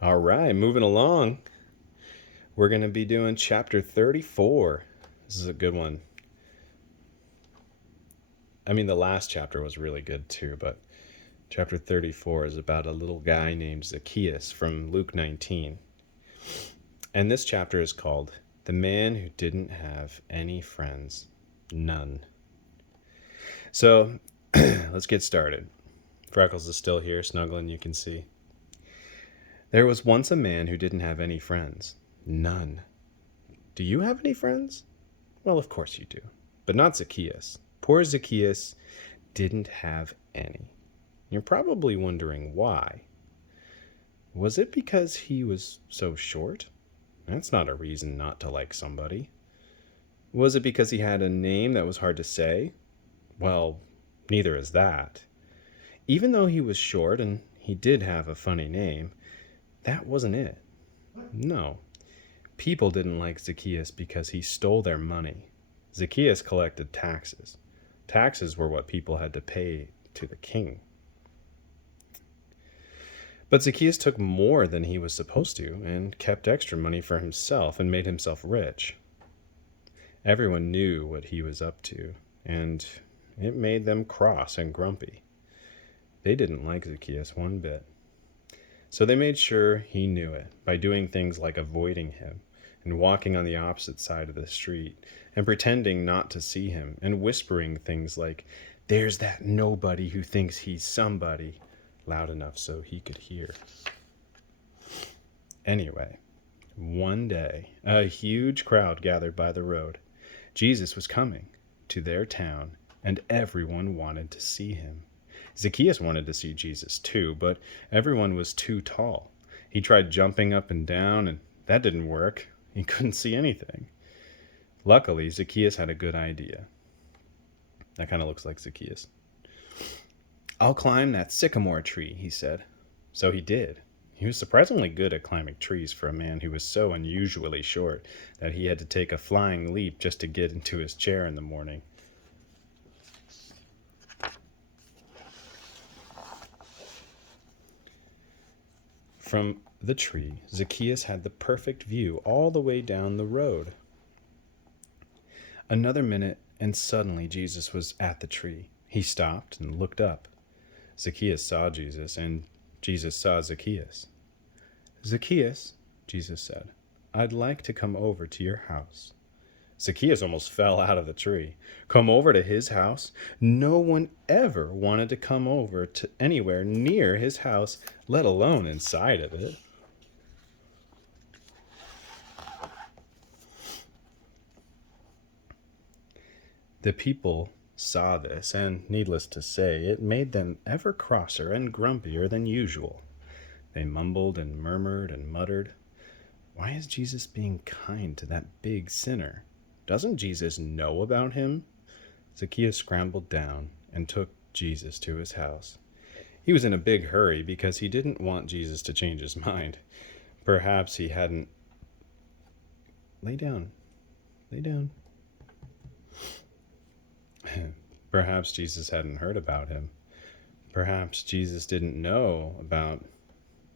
All right, moving along. We're going to be doing chapter 34. This is a good one. I mean, the last chapter was really good too, but chapter 34 is about a little guy named Zacchaeus from Luke 19. And this chapter is called The Man Who Didn't Have Any Friends. None. So let's get started. Freckles is still here, snuggling, you can see. There was once a man who didn't have any friends. None. Do you have any friends? Well, of course you do. But not Zacchaeus. Poor Zacchaeus didn't have any. You're probably wondering why. Was it because he was so short? That's not a reason not to like somebody. Was it because he had a name that was hard to say? Well, neither is that. Even though he was short and he did have a funny name, that wasn't it. No. People didn't like Zacchaeus because he stole their money. Zacchaeus collected taxes. Taxes were what people had to pay to the king. But Zacchaeus took more than he was supposed to and kept extra money for himself and made himself rich. Everyone knew what he was up to, and it made them cross and grumpy. They didn't like Zacchaeus one bit. So they made sure he knew it by doing things like avoiding him and walking on the opposite side of the street and pretending not to see him and whispering things like, "There's that nobody who thinks he's somebody," loud enough so he could hear. Anyway, one day, a huge crowd gathered by the road. Jesus was coming to their town, and everyone wanted to see him. Zacchaeus wanted to see Jesus too, but everyone was too tall. He tried jumping up and down, and that didn't work. He couldn't see anything. Luckily, Zacchaeus had a good idea. That kind of looks like Zacchaeus. "I'll climb that sycamore tree," he said. So he did. He was surprisingly good at climbing trees for a man who was so unusually short that he had to take a flying leap just to get into his chair in the morning. From the tree, Zacchaeus had the perfect view all the way down the road. Another minute, and suddenly Jesus was at the tree. He stopped and looked up. Zacchaeus saw Jesus, and Jesus saw Zacchaeus. "Zacchaeus," Jesus said, "I'd like to come over to your house." Zacchaeus almost fell out of the tree. Come over to his house? No one ever wanted to come over to anywhere near his house, let alone inside of it. The people saw this, and needless to say, it made them ever crosser and grumpier than usual. They mumbled and murmured and muttered. Why is Jesus being kind to that big sinner? Doesn't Jesus know about him? Zacchaeus scrambled down and took Jesus to his house. He was in a big hurry because he didn't want Jesus to change his mind. Perhaps he hadn't. Lay down. Lay down. Perhaps Jesus hadn't heard about him. Perhaps Jesus didn't know about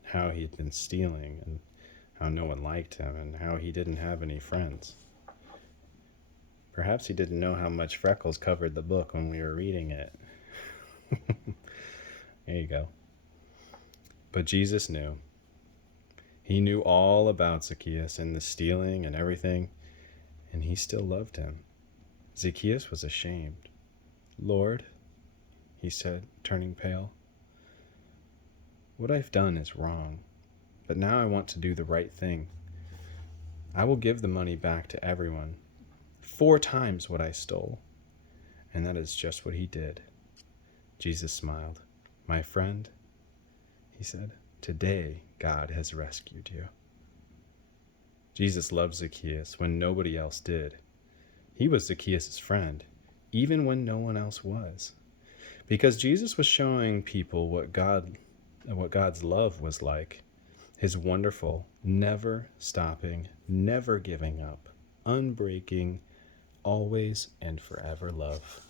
how he'd been stealing and how no one liked him and how he didn't have any friends. Perhaps he didn't know how much Freckles covered the book when we were reading it. There you go. But Jesus knew. He knew all about Zacchaeus and the stealing and everything, and he still loved him. Zacchaeus was ashamed. "Lord," he said, turning pale, "what I've done is wrong, but now I want to do the right thing. I will give the money back to everyone, 4 times what I stole." And that is just what he did. Jesus smiled. "My friend," he said, "today God has rescued you." Jesus loved Zacchaeus when nobody else did. He was Zacchaeus' friend, even when no one else was. Because Jesus was showing people what God's love was like. His wonderful, never stopping, never giving up, unbreaking, always and forever love.